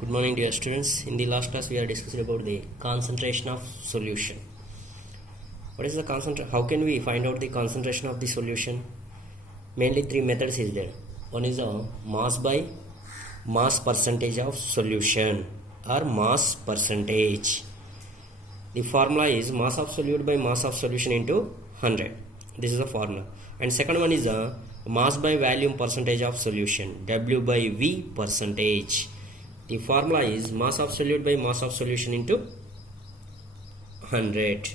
Good morning, dear students. In the last class, we are discussing about the concentration of solution. What is the concentration? How can we find out the concentration of the solution? Mainly three methods is there. One is a mass by mass percentage of solution or mass percentage. The formula is mass of solute by mass of solution into 100. This is the formula. And second one is a mass by volume percentage of solution, W by V percentage. The formula is mass of solute by mass of solution into 100.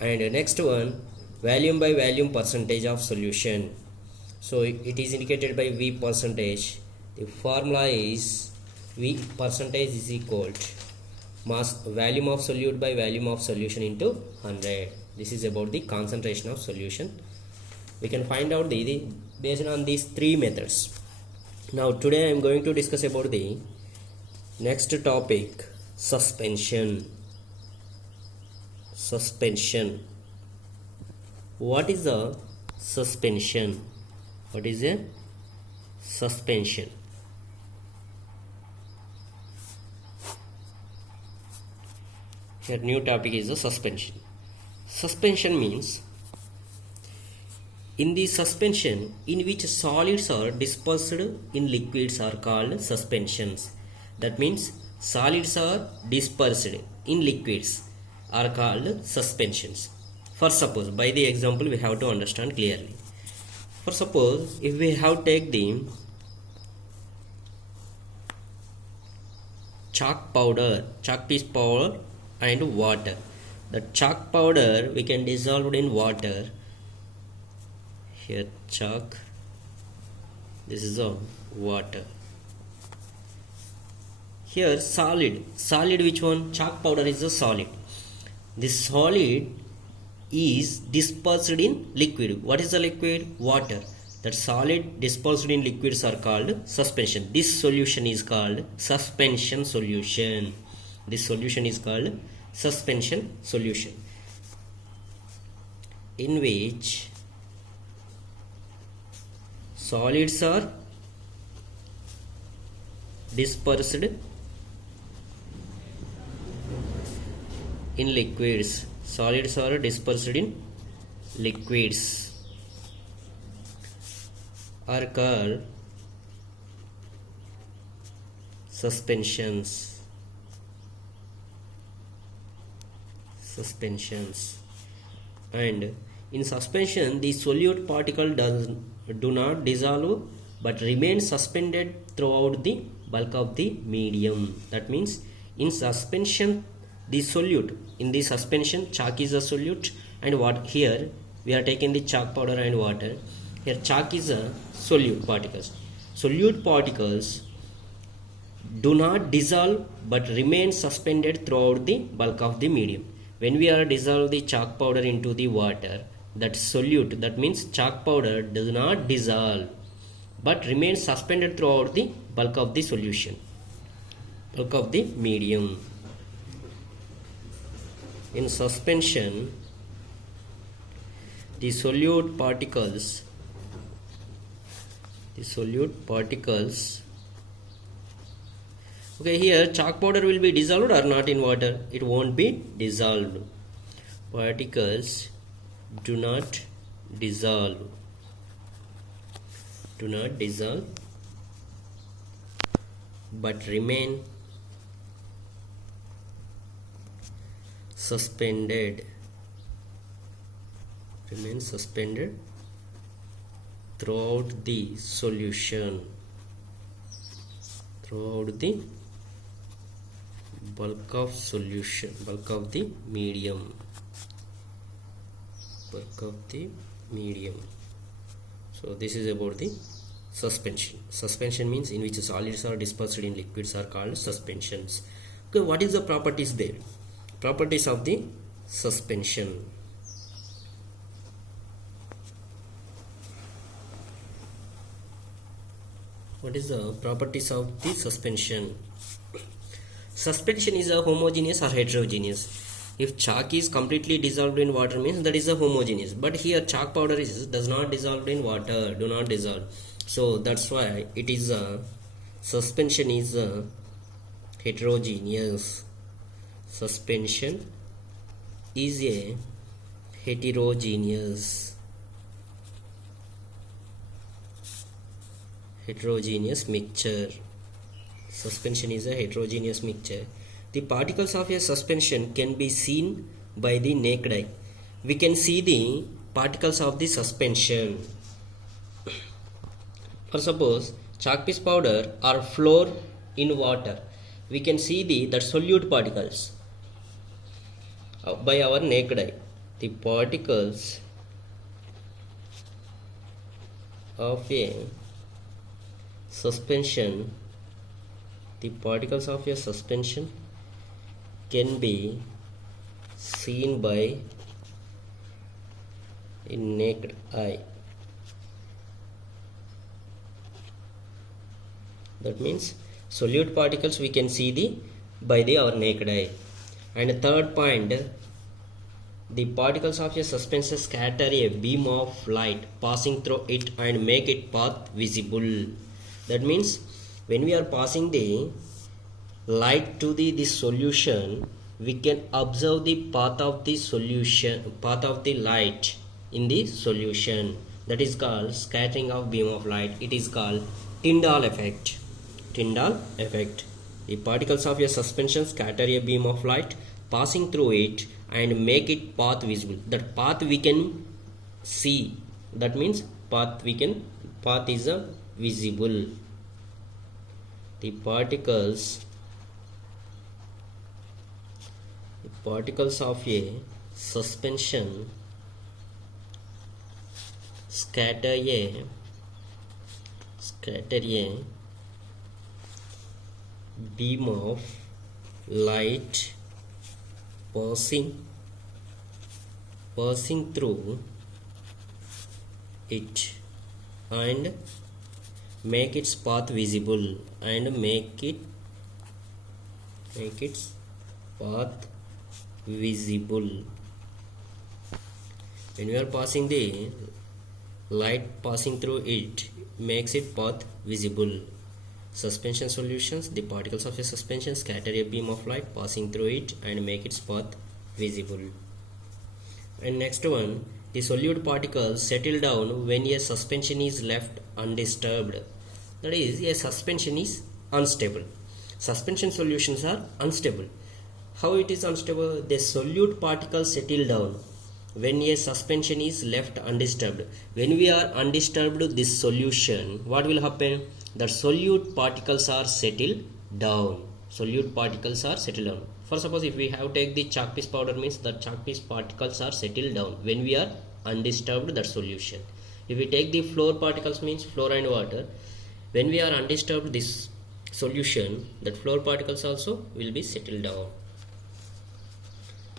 And next one, volume by volume percentage of solution. So it is indicated by V percentage. The formula is V percentage is equal to mass volume of solute by volume of solution into 100. This is about the concentration of solution. We can find out the based on these three methods. Now today I am going to discuss about the next topic, suspension. Suspension. What is a suspension? What is a suspension? Here new topic is the suspension. Suspension means in the suspension in which solids are dispersed in liquids are called suspensions. That means solids are dispersed in liquids are called suspensions. For suppose, by the example we have to understand clearly. For suppose, if we have take the chalk piece powder and water. The chalk powder we can dissolve in water. Here chalk, this is a water. Here solid which one? Chalk powder is a solid. This solid is dispersed in liquid. What is the liquid? Water. That solid dispersed in liquids are called suspension. This solution is called suspension solution. This solution is called suspension solution, in which solids are dispersed in liquids. Solids are dispersed in liquids are called suspensions. And in suspension the solute particle do not dissolve but remain suspended throughout the bulk of the medium. That means in suspension the solute, in the suspension chalk is a solute, and what here we are taking the chalk powder and water. Here chalk is a solute particles. Solute particles do not dissolve but remain suspended throughout the bulk of the medium. When we are dissolve the chalk powder into the water, that solute, that means chalk powder does not dissolve but remains suspended throughout the bulk of the solution, bulk of the medium. In suspension, the solute particles okay, here chalk powder will be dissolved or not in water? It won't be dissolved. Particles do not dissolve but remain suspended throughout the solution, throughout the bulk of solution, bulk of the medium. So this is about the suspension. Suspension means in which solids are dispersed in liquids are called suspensions. Okay, what is the properties there? Properties of the suspension. What is the properties of the suspension? Suspension is a homogeneous or heterogeneous. If chalk is completely dissolved in water means that is a homogeneous, but here chalk powder does not dissolve in water, do not dissolve. So that's why it is a suspension is heterogeneous. Suspension is a heterogeneous mixture. Suspension is a heterogeneous mixture. The particles of a suspension can be seen by the naked eye. We can see the particles of the suspension. For suppose chalk piece powder or flour in water, we can see the solute particles by our naked eye. The particles of a suspension can be seen by a naked eye. That means solute particles we can see by our naked eye. And third point, the particles of a suspension scatter a beam of light passing through it and make its path visible. That means when we are passing the light to the solution, we can observe the path of the light in the solution. That is called scattering of beam of light. It is called Tyndall effect. Tyndall effect. The particles of a suspension scatter a beam of light passing through it and make it path visible. That path we can see. That means path is visible. The particles of a suspension scatter a beam of light passing through it and make its path visible and make its path visible. When we are passing the light passing through it makes its path visible. Suspension solutions, the particles of a suspension scatter a beam of light passing through it and make its path visible. And next one, the solute particles settle down when a suspension is left undisturbed. That is, a suspension is unstable. Suspension solutions are unstable. How it is unstable? The solute particles settle down when a suspension is left undisturbed. When we are undisturbed this solution, what will happen? The solute particles are settled down. Solute particles are settled down. For suppose if we have take the chalk piece powder, means the chalk piece particles are settled down when we are undisturbed that solution. If we take the flour particles, means flour and water, when we are undisturbed this solution, that flour particles also will be settled down.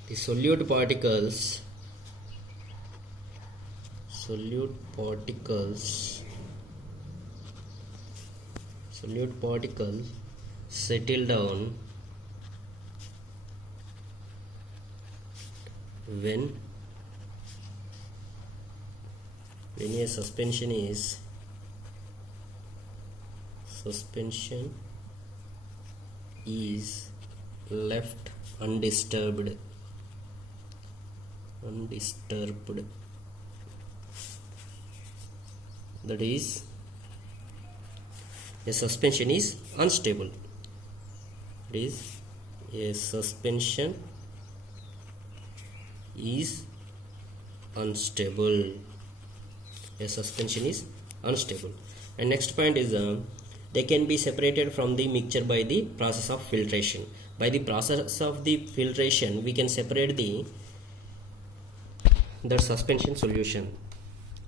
The solute particles settle down when a suspension is left undisturbed. That is, a suspension is unstable. It is, a suspension is unstable. A suspension is unstable. And next point is they can be separated from the mixture by the process of filtration. By the process of the filtration, we can separate the suspension solution.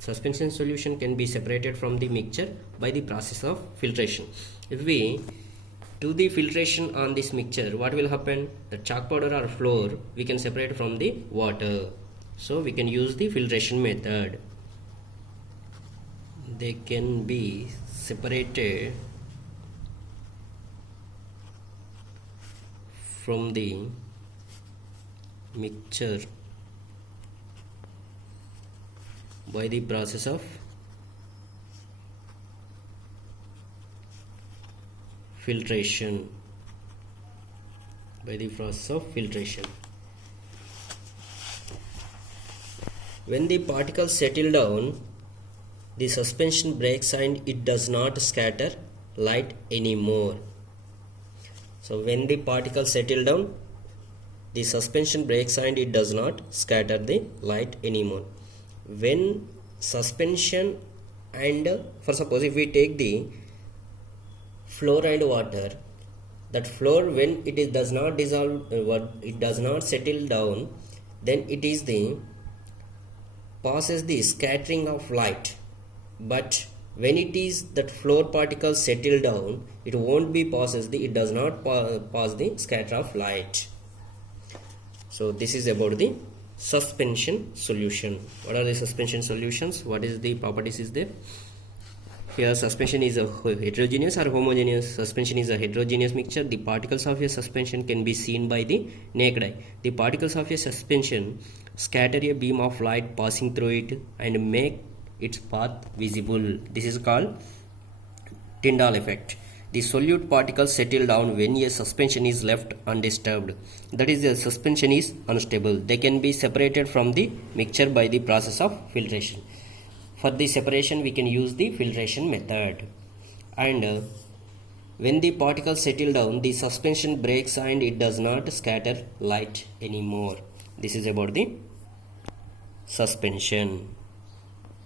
Suspension solution can be separated from the mixture by the process of filtration. If we do the filtration on this mixture, what will happen? The chalk powder or flour we can separate from the water. So we can use the filtration method. They can be separated from the mixture by the process of filtration. By the process of filtration. When the particles settle down, the suspension breaks and it does not scatter light anymore. So when the particles settle down, the suspension breaks and it does not scatter the light anymore. When suspension and, for suppose if we take the floor and water, that floor when it does not dissolve, it does not settle down, then it is the passes the scattering of light. But when it is that floor particles settle down, it won't be it does not pass the scatter of light. So this is about the suspension solution. What are the suspension solutions? What is the properties is there? Here suspension is a heterogeneous or homogeneous. Suspension is a heterogeneous mixture. The particles of a suspension can be seen by the naked eye. The particles of a suspension scatter a beam of light passing through it and make its path visible. This is called Tyndall Effect. The solute particles settle down when a suspension is left undisturbed. That is, the suspension is unstable. They can be separated from the mixture by the process of filtration. For the separation, we can use the filtration method. And when the particles settle down, the suspension breaks and it does not scatter light anymore. This is about the suspension.